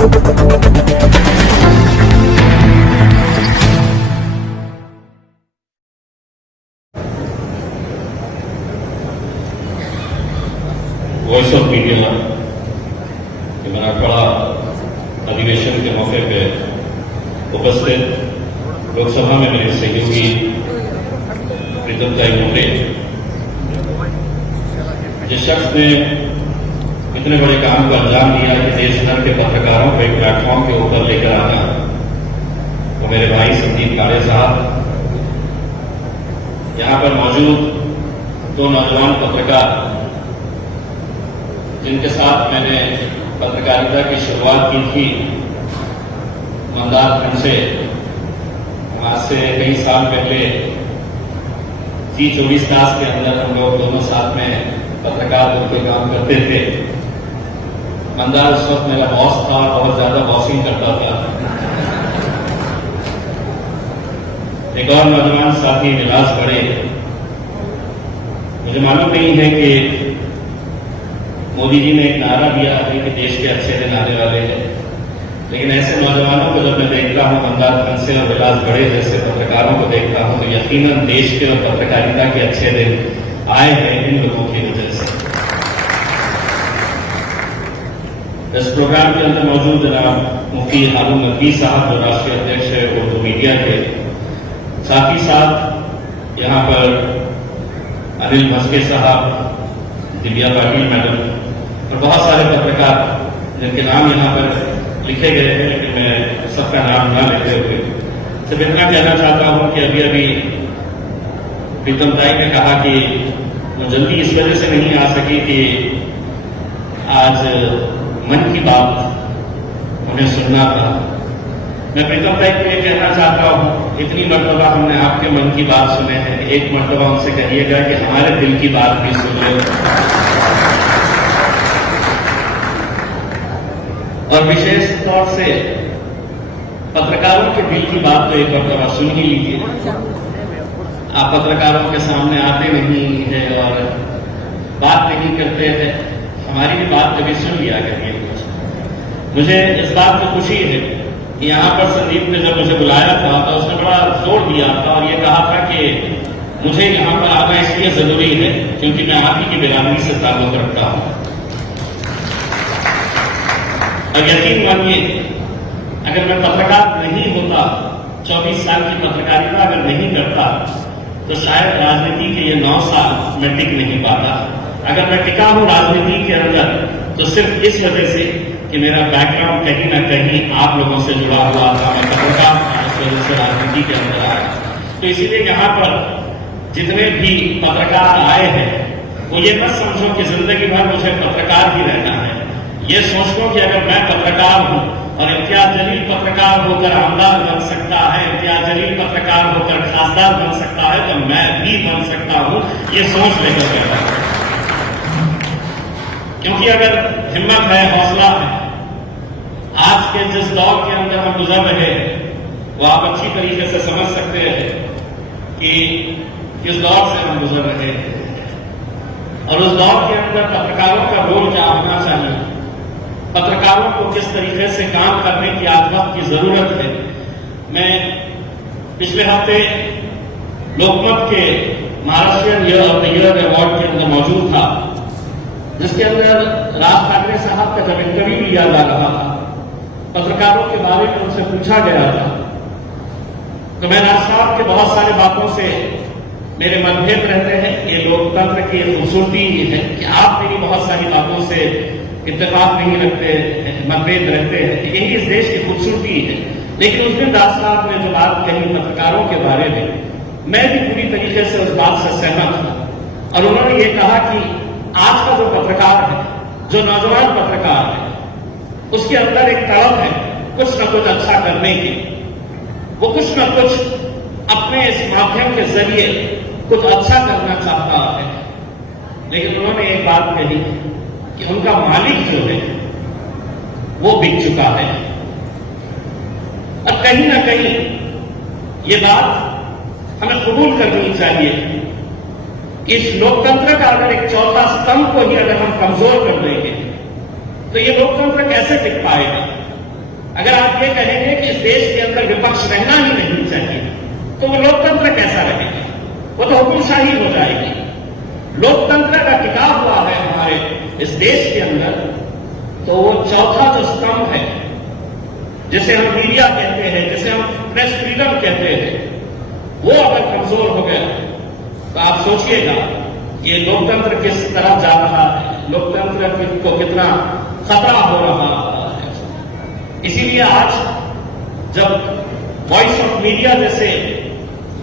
Voice of media के मराठवाड़ा अधिवेशन के मौके पे उपस्थित लोकसभा में मेरे सहयोगी प्रीतमताई मुंडे, जिस शख्स ने इतने बड़े काम को अंजाम दिया कि देश भर के पत्रकारों को एक प्लेटफॉर्म के ऊपर लेकर आना, तो मेरे भाई संदीप काड़े साहब, यहां पर मौजूद दो नौजवान पत्रकार जिनके साथ मैंने पत्रकारिता की शुरुआत की थी मंदार खंड से, आज से कई साल पहले G24 दास के अंदर हम लोग दोनों साथ में पत्रकार बन के काम करते थे। मंदार उस वक्त मेरा बॉस था और बहुत ज्यादा बॉसिंग करता था। एक और नौजवान साथी विलास बड़े, मुझे मालूम नहीं है कि मोदी जी ने एक नारा दिया है कि देश के अच्छे दिन आने वाले हैं, लेकिन ऐसे नौजवानों को जब मैं देखता हूं, मंदार खंड से और विलास बड़े जैसे पत्रकारों को देखता हूं, तो यकीनन देश के और पत्रकारिता के अच्छे दिन आए हैं इन लोगों की वजह से। इस प्रोग्राम के अंदर मौजूद जनाब मुफ्ती हारून नकवी साहब, जो राष्ट्रीय अध्यक्ष है उर्दू मीडिया के, साथ ही साथ यहाँ पर अनिल मस्के साहब, दिव्या पाटिल मैडम और बहुत सारे पत्रकार जिनके नाम यहाँ पर लिखे गए हैं, लेकिन मैं सबका नाम ना लिखे हुए सिर्फ इतना कहना चाहता हूं कि अभी अभी प्रीतमताई ने कहा कि वो जल्दी इस वजह से नहीं आ सकी कि आज मन की बात उन्हें सुनना था। मैं प्रीतमताई के लिए कहना चाहता हूं, इतनी मर्तबा हमने आपके मन की बात सुने हैं, एक मर्तबा उनसे कहिएगा कि हमारे दिल की बात भी सुन ले। और विशेष तौर से पत्रकारों के दिल की बात तो एक मर्तबा सुन ही लीजिए। आप पत्रकारों के सामने आते नहीं हैं और बात नहीं करते हैं, हमारी भी बात कभी सुन लिया करिए। मुझे इस बात की खुशी है कि यहाँ पर संदीप ने जब मुझे बुलाया था तो उसने बड़ा जोर दिया था और ये कहा था कि मुझे यहाँ पर आना इसलिए जरूरी है क्योंकि मैं आप ही की बिरादरी से ताल्लुक रखता हूँ। और यकीन मानिए, अगर मैं पत्रकार नहीं होता, 24 साल की पत्रकारिता अगर नहीं करता, तो शायद राजनीति के ये 9 साल मैं टिक नहीं पाता। अगर मैं टिका हूं राजनीति के अंदर तो सिर्फ इस वजह से कि मेरा बैकग्राउंड कहीं ना कहीं आप लोगों से जुड़ा हुआ था, मैं पत्रकार था, इस वजह से राजनीति के अंदर आया। तो इसीलिए यहाँ पर जितने भी पत्रकार आए हैं वो ये मत समझो कि जिंदगी भर मुझे पत्रकार ही रहना है। ये सोच लो कि अगर मैं पत्रकार हूं और इम्तियाज जलील पत्रकार होकर आमदार बन सकता है, इम्तियाज जलील पत्रकार होकर खासदार बन सकता है, तो मैं भी बन सकता हूं। ये सोच लेकर कहता हूं, क्योंकि अगर हिम्मत है, हौसला है, आज के जिस दौर के अंदर हम गुजर रहे हैं वो आप अच्छी तरीके से समझ सकते हैं कि किस दौर से हम गुजर रहे हैं और उस दौर के अंदर पत्रकारों का रोल क्या होना चाहिए, पत्रकारों को किस तरीके से काम करने की आज वक्त की जरूरत है। मैं पिछले हफ्ते लोकमत के Maharashtrian year of the year award के अंदर मौजूद था, जिसके अंदर राज ठाकरे साहब का जब इंटरव्यू लिया जा रहा था, पत्रकारों के बारे में उनसे पूछा गया था, तो मैं राज साहब के बहुत सारे बातों से मेरे मतभेद रहते हैं। ये लोकतंत्र की खूबसूरती है कि आप मेरी बहुत सारी बातों से इत्तेफाक नहीं रखते, मतभेद रहते हैं, यही इस देश की खूबसूरती है। लेकिन उस दिन राज साहब ने जो बात कही पत्रकारों के बारे में, मैं भी पूरी तरीके से उस बात से सहमत हूं। और उन्होंने ये कहा कि आज का जो पत्रकार है, जो नौजवान पत्रकार है, उसके अंदर एक तड़प है कुछ न कुछ अच्छा करने की, वो कुछ न कुछ अपने इस माध्यम के जरिए कुछ अच्छा करना चाहता है। लेकिन उन्होंने एक बात कही कि उनका मालिक जो है वो बिक चुका है। और कहीं ना कहीं ये बात हमें कबूल करनी चाहिए कि इस लोकतंत्र का अगर एक चौथा स्तंभ को ही अगर हम कमजोर कर देंगे तो ये लोकतंत्र कैसे टिक पाएगा। अगर आप ये कहेंगे कि इस देश के अंदर विपक्ष रहना ही नहीं चाहिए, तो वो लोकतंत्र कैसा रहेगा? वो तो हुकुमशाही हो जाएगी। लोकतंत्र का टिकाव हुआ है हमारे इस देश के अंदर, तो वो चौथा जो स्तंभ है, जिसे हम मीडिया कहते हैं, जिसे हम प्रेस फ्रीडम कहते हैं, वो अगर कमजोर हो गया तो आप सोचिएगा कि लोकतंत्र किस तरह जा रहा है, लोकतंत्र को कितना खतरा हो रहा है। इसीलिए आज जब वॉइस ऑफ मीडिया जैसे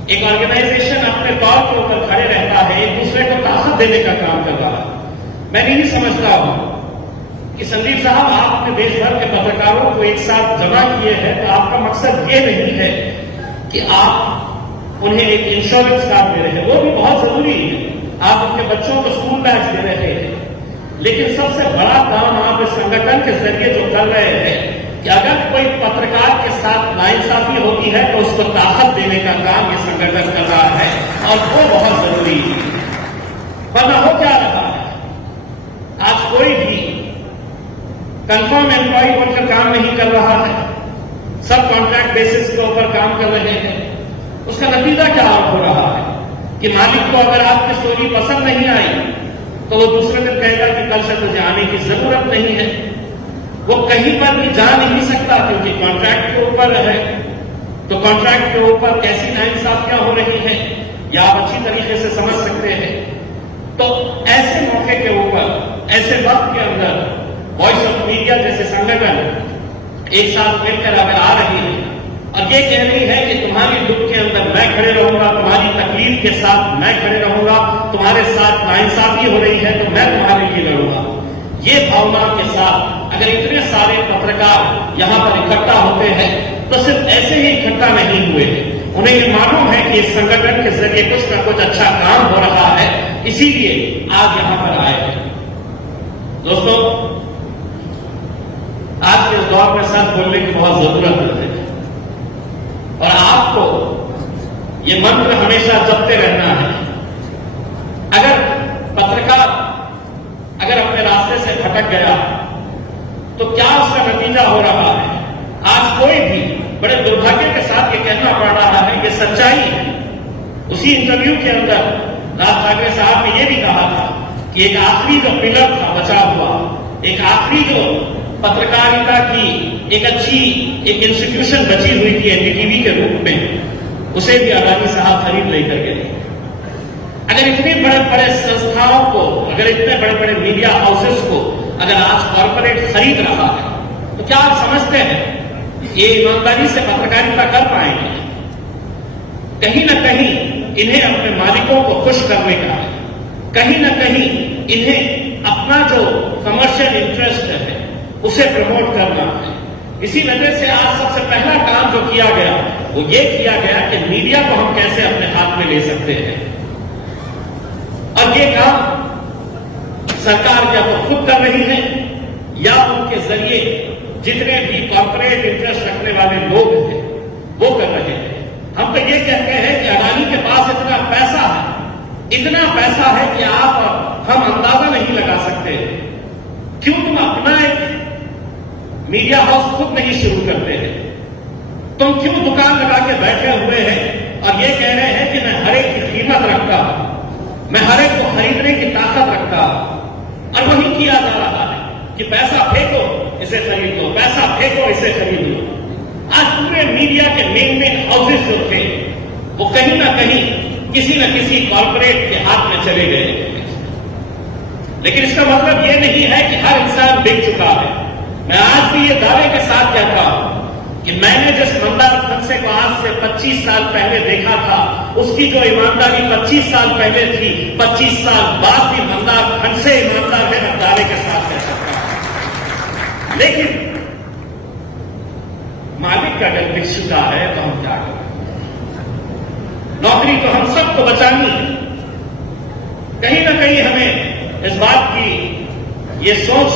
एक ऑर्गेनाइजेशन अपने तौर के ऊपर खड़े रहता है, एक दूसरे को ताकत देने का काम कर रहा है, मैं नहीं समझता हूं कि संदीप साहब आपने देश भर के पत्रकारों को एक साथ जमा किए हैं, तो आपका मकसद ये नहीं है कि आप उन्हें एक इंश्योरेंस कार्ड दे रहे हैं, वो भी बहुत जरूरी है, आप उनके बच्चों को स्कूल बैग दे रहे हैं, लेकिन सबसे बड़ा काम आप इस संगठन के जरिए जो कर रहे हैं कि अगर कोई पत्रकार के साथ नाइंसाफी होती है तो उसको ताकत देने का काम ये संगठन कर रहा है, और वो बहुत जरूरी है। वरना हो क्या रहा है, आज कोई भी कंफर्म एम्प्लॉय बनकर काम नहीं कर रहा है, सब कॉन्ट्रैक्ट बेसिस के ऊपर काम कर रहे हैं। उसका नतीजा क्या हो रहा है कि मालिक को अगर आपकी स्टोरी पसंद नहीं आई तो वो दूसरे दिन कहेगा कि कल से तुझे आने की जरूरत नहीं है। वो कहीं पर भी जा नहीं सकता क्योंकि कॉन्ट्रैक्ट के ऊपर है। तो कॉन्ट्रैक्ट के ऊपर कैसी नाइंसाफियां हो रही हैं या आप अच्छी तरीके से समझ सकते हैं। तो ऐसे मौके के ऊपर, ऐसे वक्त के अंदर वॉइस ऑफ मीडिया जैसे संगठन एक साथ मिलकर अगर आ रही है और ये कह रही है कि तुम्हारी दुख के अंदर मैं खड़े रहूंगा, तुम्हारी तकलीफ के साथ मैं खड़े रहूंगा, तुम्हारे साथ नाइंसाफी हो रही है तो मैं तुम्हारे लिए लड़ूंगा, ये भावना के साथ अगर इतने सारे पत्रकार यहां पर इकट्ठा होते हैं तो सिर्फ ऐसे ही इकट्ठा नहीं हुए हैं, उन्हें ये मालूम है कि इस संगठन के जरिए कुछ न कुछ अच्छा काम हो रहा है, इसीलिए आज यहां पर आए हैं। दोस्तों, आज के दौर में सच बोलने की बहुत जरूरत है और आपको ये मंत्र हमेशा जपते रहना है। अगर पत्रकार अगर अपने रास्ते से भटक गया तो क्या उसका नतीजा हो रहा है? आज कोई भी बड़े दुर्भाग्य के साथ ये कहना पड़ रहा है, ये सच्चाई है। उसी इंटरव्यू के अंदर राज ठाकरे साहब ने यह भी कहा था कि एक आखिरी जो पिलर था बचा हुआ, एक आखिरी जो पत्रकारिता की एक अच्छी एक इंस्टीट्यूशन बची हुई थी एनडीटीवी के रूप में, उसे भी अडानी साहब खरीद लेकर गए। अगर इतने बड़े बड़े संस्थाओं को, अगर इतने बड़े बड़े मीडिया हाउसेस को अगर आज कॉर्पोरेट खरीद रहा है तो क्या आप समझते हैं ये ईमानदारी से पत्रकारिता कर पाएंगे? कहीं ना कहीं इन्हें अपने मालिकों को खुश करने का है, कहीं ना कहीं इन्हें अपना जो कमर्शियल इंटरेस्ट है उसे प्रमोट करना है। इसी वजह से आज सबसे पहला काम जो किया गया वो ये किया गया कि मीडिया को हम कैसे अपने हाथ में ले सकते हैं, और ये काम सरकार या तो खुद कर रही है या उनके जरिए जितने भी कॉर्पोरेट इंटरेस्ट रखने वाले लोग हैं वो कर रहे हैं। हम तो ये कहते हैं कि अडानी के पास इतना पैसा है कि हम अंदाजा नहीं लगा सकते। क्यों तुम अपना एक मीडिया हाउस खुद नहीं शुरू करते हैं? तुम क्यों दुकान लगा के बैठे हुए हैं और ये कह रहे हैं कि मैं हर एक की कीमत रखता हूं, मैं हर एक को खरीदने की ताकत रखता हूं, और वही किया जा रहा है कि पैसा फेंको इसे खरीद लो, पैसा फेंको इसे खरीद लो। आज पूरे मीडिया के मेन हाउसेस जो थे वो कहीं ना कहीं किसी न किसी कॉर्पोरेट के हाथ में चले गए। लेकिन इसका मतलब ये नहीं है कि हर इंसान बिक चुका है। मैं आज भी ये दावे के साथ कहता हूं कि मैंने जिस मंदार खनसे को आज से 25 साल पहले देखा था, उसकी जो ईमानदारी 25 साल पहले थी, 25 साल बाद भी मंदार खनसे ईमानदार है, मैं दावे के साथ कह सकता हूं। लेकिन मालिक का अगर बिक चुका है तो हम क्या करें? नौकरी तो हम सबको बचानी है। कहीं ना कहीं हमें इस बात की ये सोच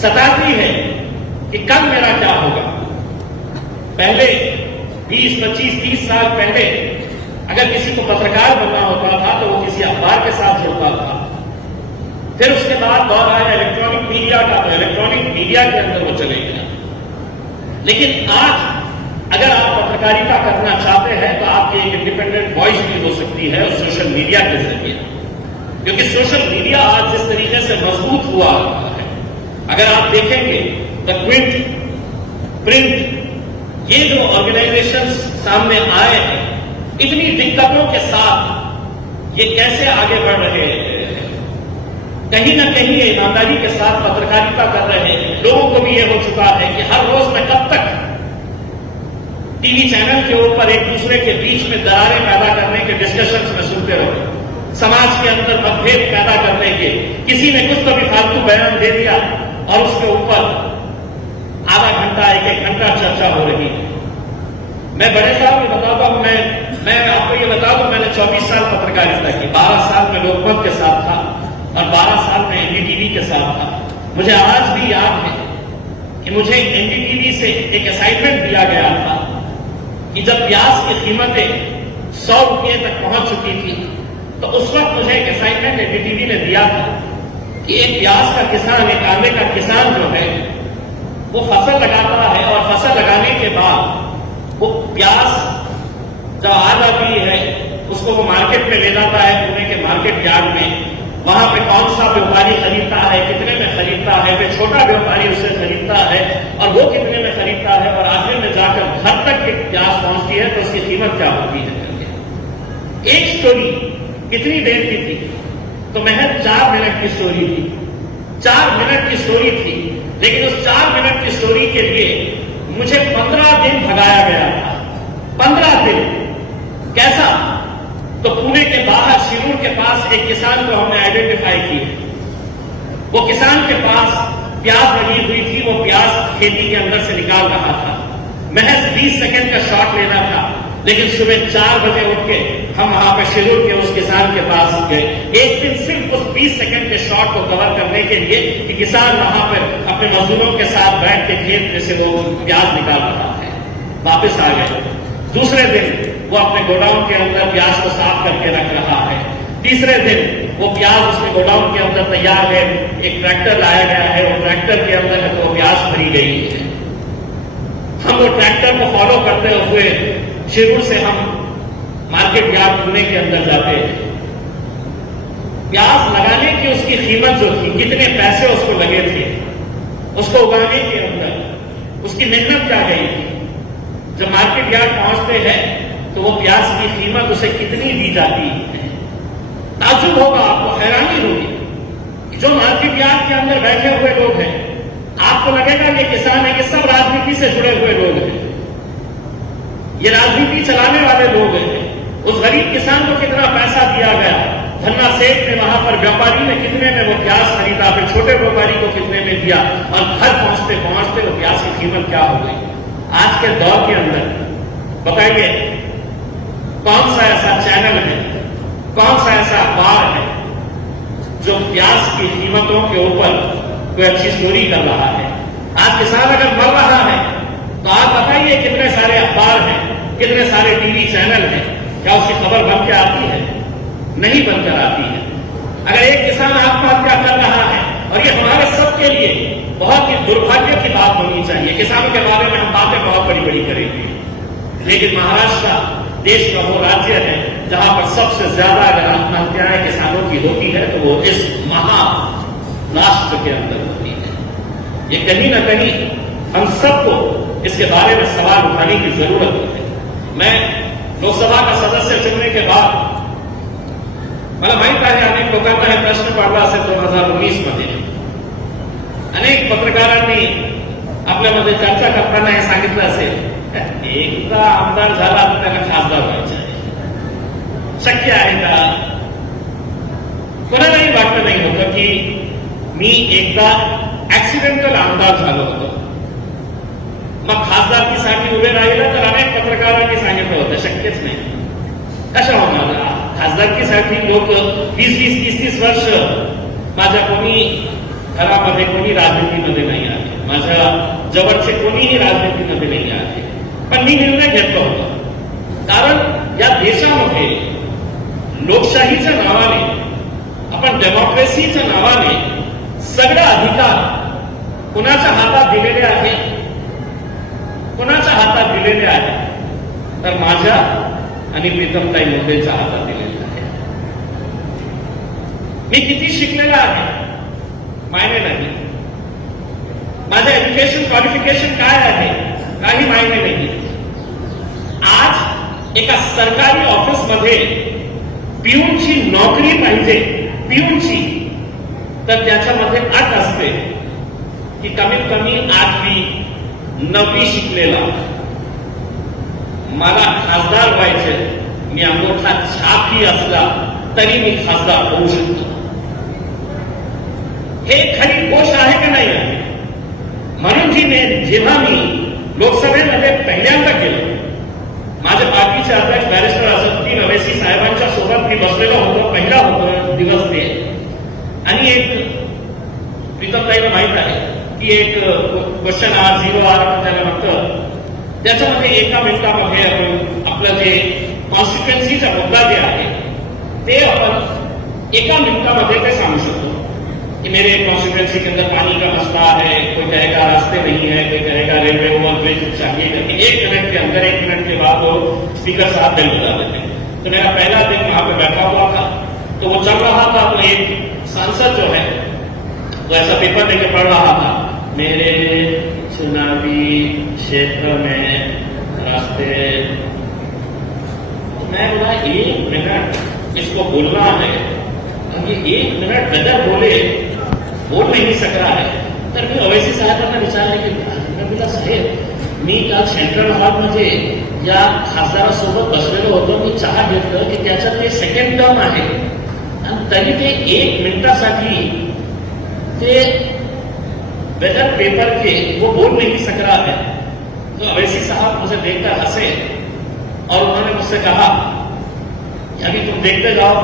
सताती है कि कल मेरा क्या होगा। पहले 20, 25, 30 साल पहले अगर किसी को पत्रकार बनना होता था तो वो किसी अखबार के साथ जुड़ता था। फिर उसके बाद दौर आया इलेक्ट्रॉनिक मीडिया का, तो इलेक्ट्रॉनिक मीडिया के अंदर वो चले गया। लेकिन आज अगर आप पत्रकारिता करना चाहते हैं तो आपकी एक इंडिपेंडेंट वॉइस भी हो सकती है सोशल मीडिया के जरिए, क्योंकि सोशल मीडिया आज जिस तरीके से मजबूत हुआ है, अगर आप देखेंगे द प्रिंट, ये जो ऑर्गेनाइजेशंस सामने आए हैं, इतनी दिक्कतों के साथ ये कैसे आगे बढ़ रहे हैं, कहीं ना कहीं ये ईमानदारी के साथ पत्रकारिता कर रहे हैं। लोगों को भी ये हो चुका है कि हर रोज में कब तक टीवी चैनल के ऊपर एक दूसरे के बीच में दरारें पैदा करने के डिस्कशंस में सुनते रहो, समाज के अंदर मतभेद पैदा करने के, किसी ने कुछ तो भी फालतू बयान दे दिया और उसके ऊपर आधा घंटा एक घंटा चर्चा हो रही है। मैं बड़े साहब में बताता हूं, मैं आपको ये बता दूं, मैंने 24 साल पत्रकारिता की, 12 साल में लोकमत के साथ था और 12 साल में एनडीटीवी के साथ था। मुझे आज भी याद है कि मुझे एनडीटीवी से एक असाइनमेंट दिया गया था कि जब प्याज की कीमतें 100 रुपये तक पहुंच चुकी थी, तो उस वक्त मुझे एक असाइनमेंट एनडीटीवी ने दिया था कि एक प्याज का किसान, एक आलू का किसान जो है, वो फसल लगाता है और फसल लगाने के बाद वो प्याज जब आ जाती है उसको वो मार्केट में ले जाता है, पुणे के मार्केट यार्ड में। वहां पे कौन सा व्यापारी खरीदता है, कितने में खरीदता है, फिर छोटा व्यापारी उसे खरीदता है और वो कितने में खरीदता है, और आखिर में जाकर घर तक प्याज पहुंचती है तो उसकी कीमत क्या होती है करके। एक स्टोरी कितनी देर की थी? तो महज 4 मिनट की स्टोरी थी। 4 मिनट की स्टोरी थी, लेकिन उस 4 मिनट की स्टोरी के लिए मुझे 15 दिन भगाया गया था। 15 दिन। कैसा? तो पुणे के बाहर शिरूर के पास एक किसान को हमने आइडेंटिफाई किया। वो किसान के पास प्याज लगी हुई थी, वो प्याज खेती के अंदर से निकाल रहा था। महज 20 सेकंड का शॉट लेना था, लेकिन सुबह 4 बजे उठ के हम वहां पर शिरूर के उस किसान के पास गए, एक दिन सिर्फ उस 20 सेकंड के शॉट को कवर करने के लिए कि किसान वहां पर अपने मजदूरों के साथ बैठ के खेत में से वो प्याज निकाल रहा है। वापिस आ गए। दूसरे दिन वो अपने गोडाउन के अंदर प्याज को साफ करके रख रहा है। तीसरे दिन वो प्याज उसके गोडाउन के अंदर तैयार है, एक ट्रैक्टर लाया गया है, वो ट्रैक्टर के अंदर है तो प्याज भरी गई है। हम वो ट्रैक्टर को फॉलो करते हुए शिरूर से हम मार्केट यार्ड पुणे के अंदर जाते हैं। प्याज लगाने की उसकी कीमत जो थी, कितने पैसे उसको लगे थे, उसको उगाने के अंदर उसकी मेहनत क्या गई थी। जब मार्केट यार्ड पहुंचते हैं तो वो प्याज की कीमत उसे कितनी दी जाती है। ताज्जुब होगा, आपको हैरानी होगी। जो मार्केट यार्ड के अंदर बैठे हुए लोग हैं, आपको लगेगा ये किसान है, ये सब राजनीति से जुड़े हुए लोग हैं, ये राजनीति चलाने वाले लोग हैं। उस गरीब किसान को कितना पैसा दिया गया, धन्ना सेठ ने वहां पर व्यापारी ने कितने में वो प्याज खरीदा, फिर छोटे व्यापारी को कितने में दिया, और घर पहुंचते पहुंचते वो प्याज की कीमत क्या हो गई। आज के दौर के अंदर बताइए कौन सा ऐसा चैनल है, कौन सा ऐसा अखबार है जो प्याज की कीमतों के ऊपर कोई अच्छी स्टोरी कर रहा है। आज किसान अगर मर रहा है तो आप बताइए कितने सारे अखबार हैं, कितने सारे टीवी चैनल हैं, क्या उसकी खबर बन के आती है? नहीं बनकर आती है। अगर एक किसान आत्महत्या कर रहा है, और ये हमारे सबके लिए बहुत ही दुर्भाग्य की बात होनी चाहिए, किसानों के बारे में हम बातें बहुत बड़ी बड़ी करेंगे, लेकिन महाराष्ट्र देश का वो राज्य है जहां पर सबसे ज्यादा अगर आत्महत्याएं किसानों की होती है तो वो इस महाराष्ट्र के अंदर होती है। ये कहीं ना कहीं हम सबको इसके बारे में सवाल उठाने की जरूरत है। मैं लोकसभा का सदस्य चुनने के बाद मला माहित आहे अनेक लोकांना हे प्रश्न पडला असेल 2019 मध्ये। अनेक पत्रकारांनी आपल्यामध्ये चर्चा करताना हे सांगितलं असेल, एकदा आमदार झाला तर त्याला खासदार व्हायचं आहे, शक्य आहे का? कोणालाही वाटलं नाही होतं की मी एकदा ऍक्सिडेंटल आमदार झालो होतो, मग खासदारकीसाठी उभे राहिलं तर अनेक पत्रकारांनी सांगितलं होतं शक्यच नाही, कशा होणार? खासदारकीसाठी लोक 20-20, 30-30 वर्ष माझ्या कोणी घरामध्ये कोणी राजनीतीमध्ये नाही आले, माझ्या जवळचे कोणीही राजनीतीमध्ये नाही आले, पण मी निर्णय घेतला होता। कारण या देशामध्ये लोकशाहीच्या नावाने, आपण डेमोक्रेसीच्या नावाने सगळे अधिकार कुणाच्या हातात दिलेले आहेत? दिलेले आहे तर माझ्या आणि प्रीतमताई मुंडेच्या हातात दिलेले आहे. मी किती शिकलेला आहे मायने नाही, माझं एज्युकेशन क्वालिफिकेशन काय आहे काही मायने नाही. आज एका सरकारी ऑफिसमध्ये पिऊनची नोकरी पाहिजे, पिऊनची, तर त्याच्यामध्ये अट असते की कमीत कमी 8वी 9वी शिकलेला. मला खासदार व्हायचे, मी अंगोठा छापही असला तरी मी खासदार होऊ शकतो. हे खरी गोष्ट आहे की नाही आहे? म्हणून जेव्हा मी लोकसभेमध्ये पहिल्यांदा गेलो, माझ्या पार्टीचे अध्यक्ष बॅरिस्टर असदुद्दीन अवैसी साहेबांच्या सोबत मी बसलेलो होतो, पहिला होतो दिवस ते. आणि एक प्रीतमताईला माहित आहे की एक क्वेश्चन आर 0 आर त्याला म्हणतं, त्याच्यामध्ये एका मिनिटामध्ये आपण आपलं जे कॉन्स्टिट्युएन्सीचा मुद्दा जे आहे ते आपण एका मिनिटामध्ये ते सांगू शकतो कि मेरे कॉन्स्टिट्युएंसी के अंदर पानी का मसला है, कोई कहेगा रास्ते नहीं है, कोई कहेगा रेलवे ओवरब्रिज चाहिए, करके 1 मिनट के अंदर 1 मिनट के बाद वो स्पीकर साहब बिल बता देते हैं. तो मेरा पहला दिन वहां पे बैठा हुआ था, तो वो चल रहा था, तो एक सांसद जो है वो ऐसा पेपर लेके पढ़ रहा था, मेरे चुनावी क्षेत्र में रास्ते. तो मैं बोला 1 मिनट इसको बोलना है, अब ये 1 मिनट बगैर बोल नहीं सक रहा है. तर मी अवैसी साहेबांना विचारले की मी बोला साहेब मी काल सेंट्रल हॉलमध्ये या खासदारासोबत बसलेलो होतो, मी चहा घेतलं की त्याच्यात ते सेकंड टर्म आहे आणि तरी ते 1 मिनिटासाठी ते बगैर पेपर के वो बोल नहीं सक रहा है. तो अवैसी साहब मुझे देखकर हंसे और उन्होंने मुझसे कहा अभी तुम देखते जाओ,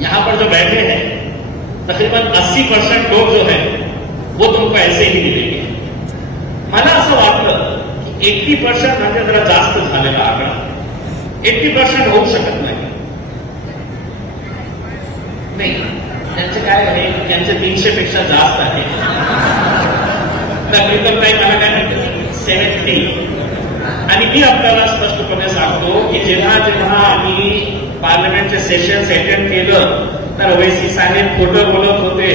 यहां पर जो बैठे हैं तकरीबन 80% लोग जो है वो तुमको ऐसे ही मिलेंगे. मला असं वाटलं की 80% म्हणजे जरा जास्त झालेला आकडा, 80% होऊ शकत नाही. त्यांचे काय आहे, त्यांचे 300 पेक्षा जास्त आहे. तर प्रीतमताई मला काय म्हणते 70. आणि मी आपल्याला स्पष्टपणे सांगतो की जेव्हा जेव्हा आम्ही पार्लमेंटचे सेशन्स अटेंड केलं तर अवैसी साहेब खोटं बोलत होते.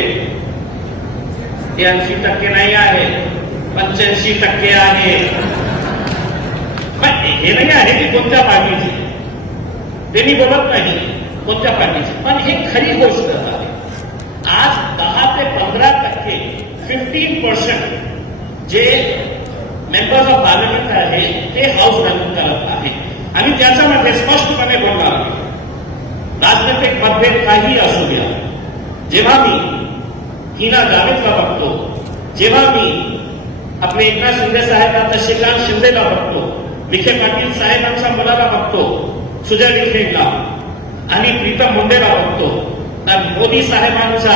83% नाही आहे, 85% आहे. पण हे नाही आहे की कोणत्या पार्टीचे, ते मी बोलत नाही कोणत्या पार्टीचे, पण हे खरी गोष्ट आहे. आज 10 ते 15% 15% जे मेंबर्स ऑफ पार्लमेंट आहे ते हाऊस रन करत आहे. आणि त्याच्यामध्ये स्पष्टपणे बोलणार राजनैतिक मतभेद काही असू द्या, जेव्हा मी हिना गावितला बघतो, जेव्हा मी आपले एकनाथ शिंदे साहेबांचा श्रीकांत शिंदेला बघतो, विखे पाटील साहेबांच्या मुलाला बघतो, सुजय विखेला आणि प्रीतम मुंडेला बघतो, तर मोदी साहेबांचा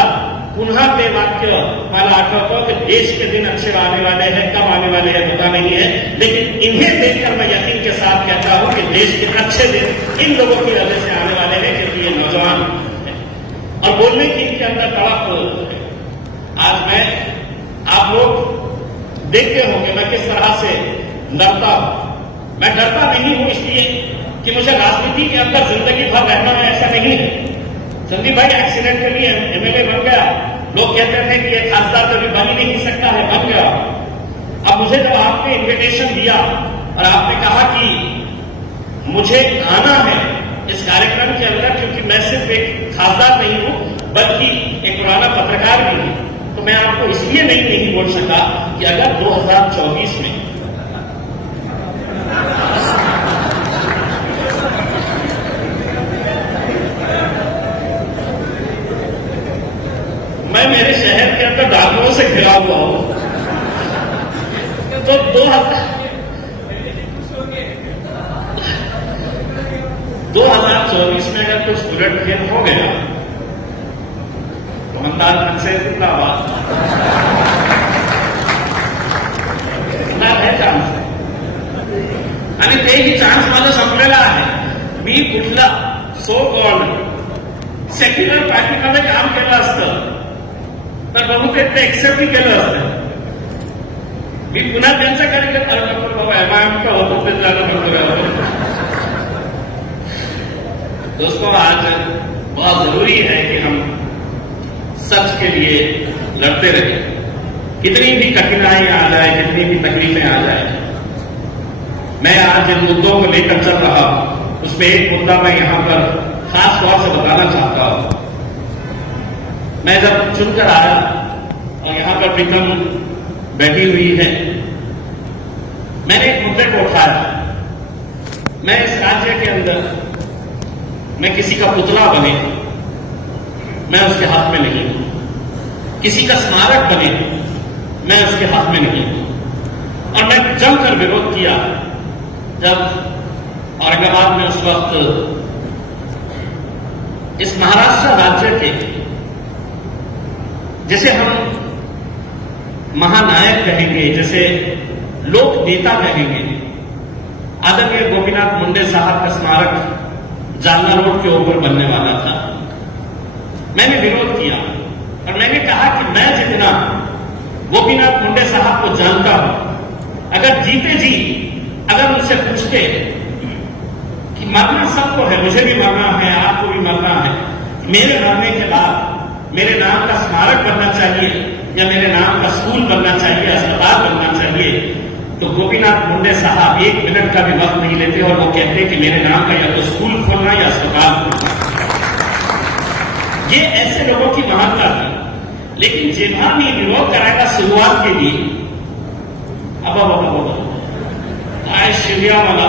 पुन्हा ते वाक्य मला आठवतं कि देश के दिन अच्छे आने वाले हैं, कब आने वाले हैं पता नहीं है, लेकिन इन्हें देखकर मैं यकीन के साथ कहता हूं कि देश के अच्छे दिन इन लोगों की वजह से आने वाले हैं, क्योंकि ये नौजवान हैं और बोलने की इनके अंदर तड़प है. आज आप लोग देखते होंगे मैं किस तरह से डरता हूं. मैं डरता नहीं हूं इसलिए कि मुझे राजनीति के अंदर जिंदगी भर रहना है, ऐसा नहीं है. संदीप भाई एक्सीडेंटली एमएलए बन गया, लोग कहते थे कि ये खासदार कभी बन ही नहीं सकता है, बन गया. अब मुझे जब आपने इन्विटेशन दिया और आपने कहा कि मुझे आना है इस कार्यक्रम के अंदर, क्योंकि मैं सिर्फ एक खासदार नहीं हूं बल्कि एक पुराना पत्रकार भी हूं, तो मैं आपको इसलिए नहीं बोल सका कि अगर 2024 में मैं मेरे शहर के अंदर डाकुओं से घिरा हुआ हूं, तो 2024 में अगर कुछ उलटफेर हो गया तो मंदार से जिंदाबाद है चान्स, आणि तेही चान्स माझा संपलेला आहे. मी कुठला सो कॉल्ड सेक्युलर पार्टीमध्ये काम केलं असतं तर बहुतेक ते एक्सेप्टही केलं असतं. मी पुन्हा त्यांच्याकडे बाबा का होता तो ज्यादा बंद रहा। दोस्तों, आज बहुत जरूरी है कि हम सच के लिए लड़ते रहें, कितनी भी कठिनाइयां आ जाए, कितनी भी तकलीफें आ जाए। मैं आज जिन मुद्दों को लेकर चल रहा हूं, उसमें एक मुद्दा मैं यहां पर खास तौर से बताना चाहता हूं। मैं जब चुनकर आया और यहां पर प्रीतम बैठी हुई है, मैंने एक मुद्दे को उठाया। मैं इस राज्य के अंदर मैं किसी का पुतला बने, मैं उसके हाथ में नहीं हूं। किसी का स्मारक बने, मैं उसके हाथ में नहीं हूं। और मैं जमकर विरोध किया जब औरंगाबाद में उस वक्त इस महाराष्ट्र राज्य के, जिसे हम महानायक कहेंगे, जिसे लोक नेता कहेंगे, आदरणीय गोपीनाथ मुंडे साहब का स्मारक जालना रोड के ऊपर बनने वाला था। मैंने विरोध किया और मैंने कहा कि मैं जितना गोपीनाथ मुंडे साहब को जानता हूं, अगर जीते जी अगर उनसे पूछते कि मरना सबको है, मुझे भी मरना है, आपको भी मरना है, मेरे मरने के बाद मेरे नाम का स्मारक बनना चाहिए या मेरे नाम का स्कूल बनना चाहिए, अस्पताल बनना चाहिए, तो गोपीनाथ मुंडे साहब 1 मिनट का भी वक्त नहीं लेते और वो कहते कि मेरे नाम का या तो स्कूल खोलना या अस्पताल खोलना। ये ऐसे लोगों की महानता थी। लेकिन जेव्हा मी विरोध करायला सुरुवात केली, काय शिव्या मला,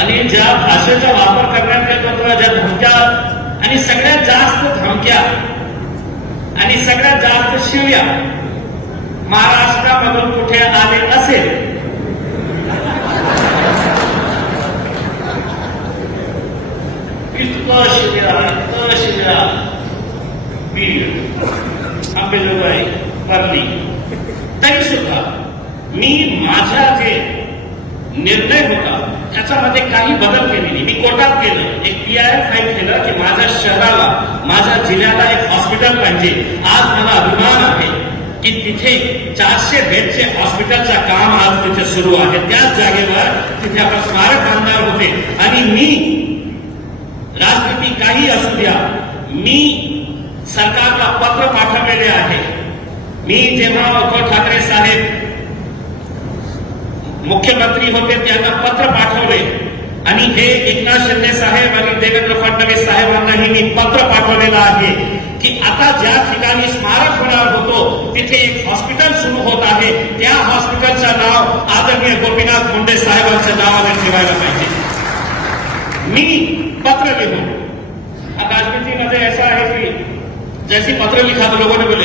आणि ज्या भाषेचा वापर करण्यात येतो किंवा ज्या धमक्या, आणि सगळ्यात जास्त धमक्या आणि सगळ्यात जास्त शिव्या महाराष्ट्रामधून कुठे आले असेल इतकं शिव्या अंबेजोगाई पडली, तरी सुद्धा मी माझा जे निर्णय होता त्याच्यामध्ये काही बदल केले नाही. मी कोर्टात गेलो, एक PIL फाईल केलं की माझ्या शहराला, माझ्या जिल्ह्याला एक हॉस्पिटल पाहिजे. आज मला अभिमान आहे की तिथे 400 बेडचे हॉस्पिटलचं काम आज तिथे सुरू आहे. त्याच जागेवर तिथे आपण स्मारक बांधणार होते. आणि मी, राजनीती काही असू द्या, मी सरकारला पत्र पाठवलेले आहे. मी जेव्हा उद्धव ठाकरे साहेब मुख्यमंत्री होते त्यांना पत्र पाठवले आणि हे एकनाथ शिंदे साहेब आणि देवेंद्र फडणवीस साहेबांनाही मी पत्र पाठवलेलं आहे की आता ज्या ठिकाणी स्मारक होणार होतो तिथे एक हॉस्पिटल सुरू होत आहे, त्या हॉस्पिटलचं नाव आदरणीय गोपीनाथ मुंडे साहेबांच्या नावाने ठेवायला पाहिजे. मी पत्र लिहून, राजनीतीमध्ये ऐसा है कि जैसी पत्र लिखा तो लोगों ने बोले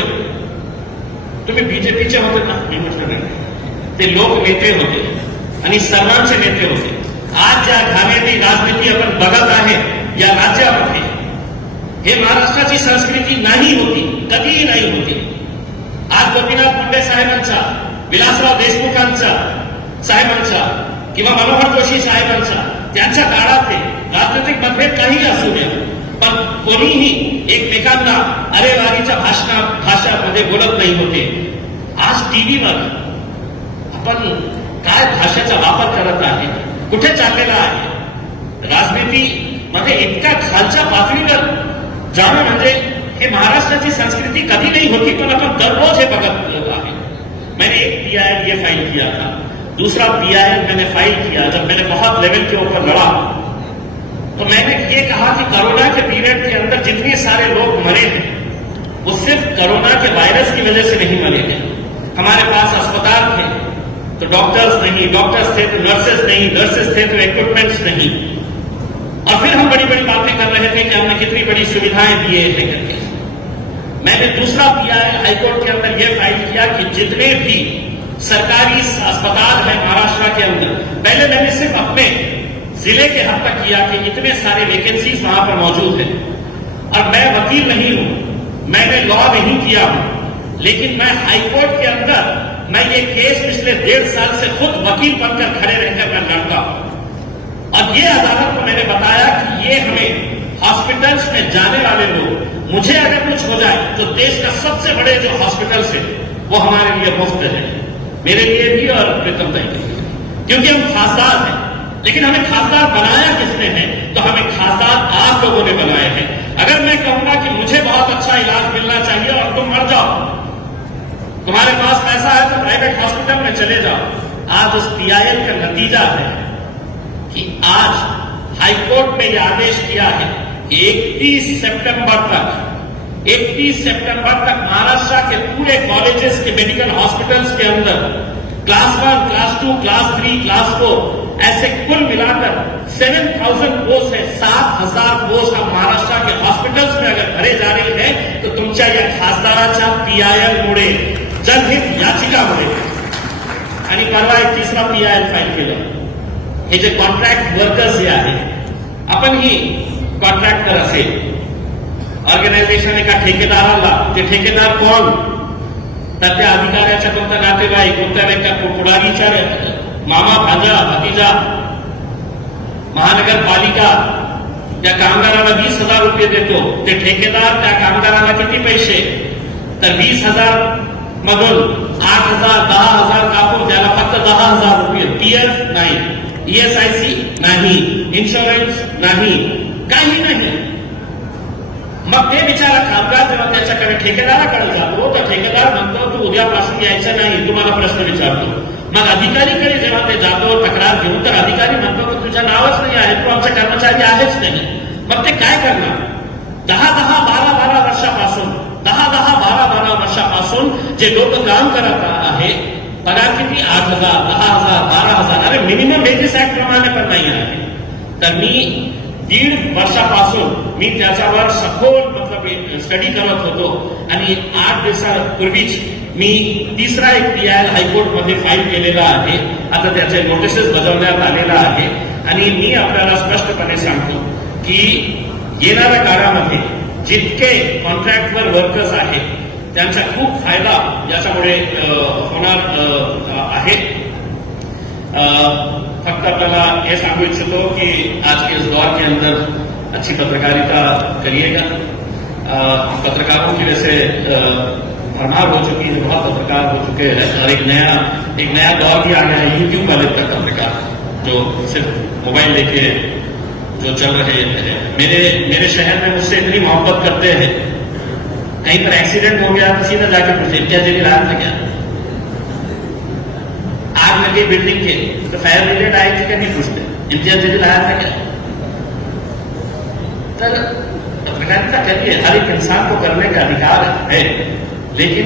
तुम्ही बीजेपीचे होते ना, मी म्हटलं नाही, ते लोक नेते होते आणि सर्वांचे नेते होते. आज ज्या घाणेरडी राजनीती आपण बघत आहे या राज्यामध्ये, हे महाराष्ट्राची संस्कृती नाही होती, कधीही नाही होती. आज गोपीनाथ मुंडे साहेबांचा, विलासराव देशमुखांचा साहेबांचा किंवा मनोहर जोशी साहेबांचा, त्यांच्या काळात राजनैतिक मतभेद काही असू द्या, पण कोणीही एकमेकांना अरेवारीच्या भाषामध्ये बोलत नाही होते. आज टीव्हीवर आपण काय भाषेचा वापर करत आहे, कुठे चाललेला आहे. राजनीतीमध्ये इतक्या खालच्या पातळीवर जाणं म्हणजे हे महाराष्ट्राची संस्कृती कधी नाही होती, पण आपण दररोज हे बघत आहे. मैंने एक PIL ये फाइल किया था, दूसरा PIL मैंने फाइल किया जब मैंने बहुत लेवल के ऊपर लड़ा, तो मैंने ये कहा कि कोरोना के पीरियड के अंदर जितने सारे लोग मरे हैं वो सिर्फ कोरोना के वायरस की वजह से नहीं मरे हैं. हमारे पास अस्पताल थे तो डॉक्टर्स नहीं, डॉक्टर्स थे तो नर्सेस नहीं, नर्सेस थे तो इक्विपमेंट्स नहीं. और फिर हम बड़ी बड़ी बातें कर रहे थे कि हमने कितनी बड़ी सुविधाएं दिए हैं करके. मैंने दूसरा PIL हाईकोर्ट के अंदर यह फाइल किया कि जितने भी सरकारी अस्पताल है महाराष्ट्र के अंदर, पहले मैंने सिर्फ अपने जिले के हद तक किया कि इतने सारे वैकेंसीज वहां पर मौजूद है. और मैं वकील नहीं हूं, मैंने लॉ नहीं किया हूं, लेकिन मैं हाईकोर्ट के अंदर मैं ये केस पिछले 1.5 साल से खुद वकील बनकर खड़े रहकर मैं लड़ता हूं. और ये अदालत को मैंने बताया कि ये हमें हॉस्पिटल्स में जाने वाले लोग, मुझे अगर कुछ हो जाए तो देश का सबसे बड़े जो हॉस्पिटल्स है वो हमारे लिए मुफ्त है. मेरे लिए भी और प्रीतम भाई के लिए, क्योंकि हम खासदार हैं। लेकिन हमें खासदार बनाया किसने है? तो हमें खासदार आप लोगों ने बनाए हैं। अगर मैं कहूंगा कि मुझे बहुत अच्छा इलाज मिलना चाहिए और तुम मर जाओ, तुम्हारे पास पैसा है तो प्राइवेट हॉस्पिटल में चले जाओ। आज उस पीआईएल का नतीजा है कि आज हाईकोर्ट ने यह आदेश किया है कि 31 सितंबर तक महाराष्ट्र के पूरे कॉलेजेस के मेडिकल हॉस्पिटल्स के अंदर क्लास 1, क्लास 2, क्लास 3, क्लास 4 ऐसे कुल मिलाकर 7,000 पोस्ट है। 7,000 पोस्ट अब महाराष्ट्र के हॉस्पिटल्स में अगर भरे जा रही है तो तुमच्या या खासदाराच्या पीआयएलमुळे, जनहित याचिकामुळे, आणि परवा एक तिसरा पीआयएल फाईल केलं। हे जे कॉन्ट्रॅक्ट वर्कर्स जे आहेत, आपण ही कॉन्ट्रॅक्टर असेल, ऑर्गनायझेशन एका ठेकेदाराला, ते ठेकेदार कोण? तर त्या अधिकाऱ्याच्या कोणता नातेवाईक, कोणत्या एका पुढारीचा मामा, भाजा, भतीजा, महानगरपालिका त्या कामगाराला 20,000 रुपये देतो। ते ठेकेदार त्या कामगाराला किती पैसे? तर 20,000 मधून 8,000, 10,000 कापून त्याला फक्त 10,000 रुपये। पीएफ नाही, ईएसआयसी नाही, इन्शुरन्स नाही, काही नाही। मग ते बिचारा कामगार जेव्हा त्याच्याकडे ठेकेदाराकडे जातो तर ठेकेदार म्हणतो तू उद्यापासून यायचं नाही, तुम्हाला प्रश्न विचारतो। मग अधिकारीकडे जेव्हा ते जातो तक्रार घेऊन तर अधिकारी म्हणतो की तुझं नावच नाही आहे, तू आमचा कर्मचारी आहेच नाही। मग ते काय करणार? 10-10, 12-12 वर्षापासून 10-12 वर्षापासून जे लोक काम करत आहे, पगार किती? 8,000, 10,000, 12,000, अरे मिनिमम वेजेस ऍक्ट प्रमाणे पण नाही आहे। तर मी 1.5 वर्षापासून मी त्याच्यावर सखोल स्टडी करत होतो आणि 8 दिवसापूर्वीच मी तिसरा एक पीआयएल हायकोर्टमध्ये फाईल केलेला आहे। आता त्याचे नोटिसेस बजावण्यात आलेला आहे आणि मी आपल्याला स्पष्टपणे सांगतो की येणाऱ्या काळामध्ये जितके कॉन्ट्रॅक्टवर वर्कर्स आहेत त्यांचा खूप फायदा याच्यामुळे होणार आहे। फक्त आपल्याला ये सांगू इच्छितो कि आज के इस दौर के अंदर अच्छी पत्रकारिता करिएगा। पत्रकारों की वैसे भरमार हो चुकी है, बहुत पत्रकार हो चुके हैं और एक नया दौर भी आ गया है यूट्यूब वाले पत्रकार जो सिर्फ मोबाइल लेके जो चल रहे हैं। मेरे शहर में मुझसे इतनी मोहब्बत करते हैं, कहीं पर एक्सीडेंट हो गया तो सीधा जाके पूछे क्या जगह रात में क्या आग लगी बिल्डिंग के, तो फायर ब्रिगेड आई थी क्या? नहीं पूछते। इम्तियाज जलील आया था क्या? तर पत्रकारिता करिए, हर एक इंसान को करने का अधिकार है, लेकिन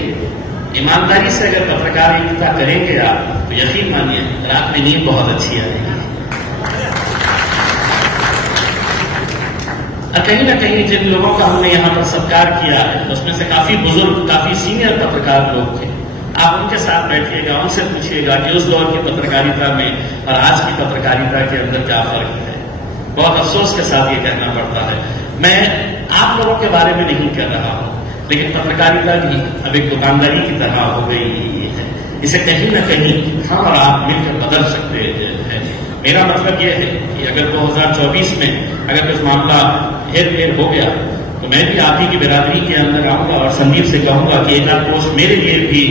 ईमानदारी से अगर पत्रकारिता करेंगे आप तो यकीन मानिए रात में नींद बहुत अच्छी आएगी। और कहीं ना कहीं जिन लोगों का हमने यहाँ पर सत्कार किया है उसमें से काफी बुजुर्ग, काफी सीनियर पत्रकार लोग थे। आप उनके साथ बैठिएगा, उनसे पूछिएगा कि उस दौर की पत्रकारिता में और आज की पत्रकारिता के अंदर क्या फर्क है। बहुत अफसोस के साथ ये कहना पड़ता है। मैं आप लोगों के बारे में नहीं कह रहा हूं, लेकिन पत्रकारिता भी अब एक दुकानदारी की तरह हो गई है। इसे कहीं ना कहीं हम और आप मिलकर बदल सकते हैं। मेरा मतलब यह है कि अगर 2024 में अगर कुछ मामला हेर हो गया तो मैं भी आप ही की बिरादरी के अंदर आऊंगा और संदीप से कहूंगा कि एक आध पोस्ट मेरे लिए भी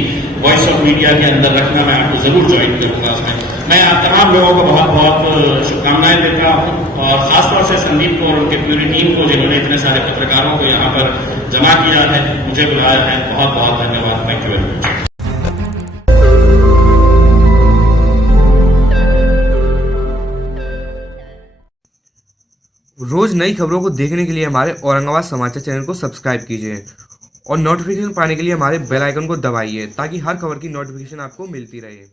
वॉइस ऑफ मीडिया के अंदर रखना, मैं आपको जरूर ज्वाइन करूंगा उसमें। मैं आप तमाम लोगों को बहुत बहुत शुभकामनाएं देता हूं और खासतौर से संदीप को और उनके पूरी टीम को जिन्होंने इतने सारे पत्रकारों को यहाँ पर जमा किया है, मुझे बुलाया है, बहुत बहुत धन्यवाद। Thank you very much. रोज नई खबरों को देखने के लिए हमारे औरंगाबाद समाचार चैनल को सब्सक्राइब कीजिए और नोटिफिकेशन पाने के लिए हमारे बेल आइकन को दबाइए ताकि हर खबर की नोटिफिकेशन आपको मिलती रहे।